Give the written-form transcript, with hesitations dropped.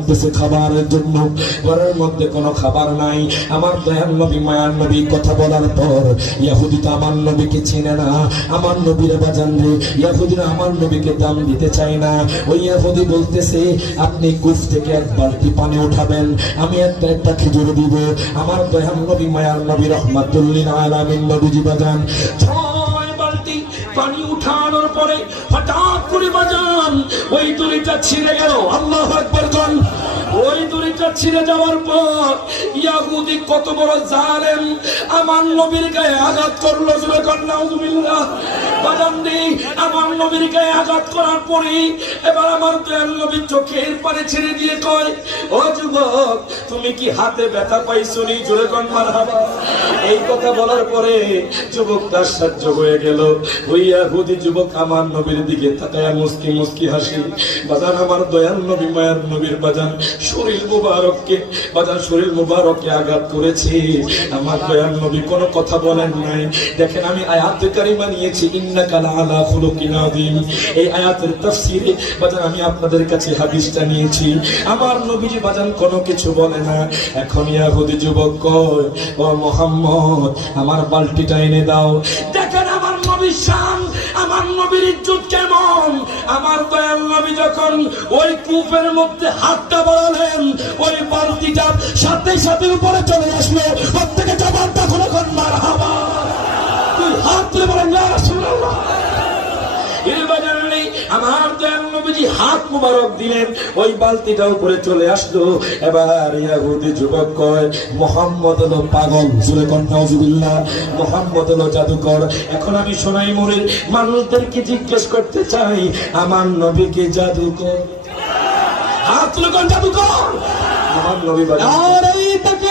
লাগতেছে খাবারের জন্য, ঘরের মধ্যে কোনো খাবার নাই। আমার দয়াল নবী মায়ার নবী কথা বলার পর ইহুদি তো আমার নবীকে চেনে না, আমার নবীর বাজান রে, ইহুদিরা আমার নবীকে দাম দিতে চায় না। ওই ইহুদি বলতেছে আপনি কূপ থেকে এক বালতি পানি উঠাবেন, আমি একটা একটা খেজুর দিব। আমার দয়াল নবী মায়ার নবী রহমাতুল্লিল আলামিন নবীজি বাজান 6 বালতি পানি উঠানোর পরে হঠাৎ করে বাজান ওই দড়িটা ছিঁড়ে গেল। আল্লাহু আকবার কোন। ওই দড়িটা ছিঁড়ে যাওয়ার পর ইহুদি কত বড় জালেম, আমার নবীর গায়ে আঘাত করলো। জোরে কোন নাউজুবিল্লাহ। বাজান রে, আমার নবীর গায়ে আঘাত করার পরে এবার আমার দয়াল নবী চোখের পানি ছেড়ে দিয়ে কয়, ও যুবক তুমি কি হাতে ব্যথা পাইছো নি? জোরে কোন মারহাবা। এই কথা বলার পরে যুবকটা আশ্চর্য হয়ে গেল। ওই ইহুদি যুবক আমার নবীর দিকে তাকায়া মুস্কি মুস্কি হাসি। বাজান আমার দয়াল নবী মায়ার নবীর বাজান শরীর মুবারককে, বাজান শরীর মুবারককে আঘাত করেছে। আমার দয়াল নবী কোনো কথা বলেন নাই। দেখেন আমি আয়াতে কারিমা নিয়েছি, ইন্নাকা লাআলা খুলুকিন আযীম। এই আয়াতের তাফসীরে বাজান আমি আপনাদের কাছে হাদিসটা নিয়েছি। আমার নবীজি বাজান কোনো কিছু বলে না। এখন ইহুদি যুবক কয়, ও মুহাম্মদ আমার বালতিটা এনে দাও। দেখেন আমার নবীর শান, আমার নবীর ইজ্জত কেমন। আমার দয়াল নবী যখন ওই কূপের মধ্যে হাতটা বাড়ালেন, ওই বালতিটা সাথে সাথে উপরে চলে আসলো। প্রত্যেকে জবানটা খুলে কোন মারহাবা। তুই হাত তুলে বলেন ইয়া রাসূলুল্লাহ। এর বাজারে আমার দয়াল নবীজি হাত মুবারক দিলেন, ওই বালতিটা উপরে চলে আসলো। এবার ইহুদি যুবক কয়, মুহাম্মদ হলো পাগল। জোরে কোন নাউজুবিল্লাহ। মুহাম্মদ হলো জাদুকর। এখন আমি সোনাইমুড়ির মানুষদেরকে জিজ্ঞেস করতে চাই, আমার নবীকে জাদুকর? হাত তুলে কোন জাদুকর? আমার নবী বাজান। আর এই তাকে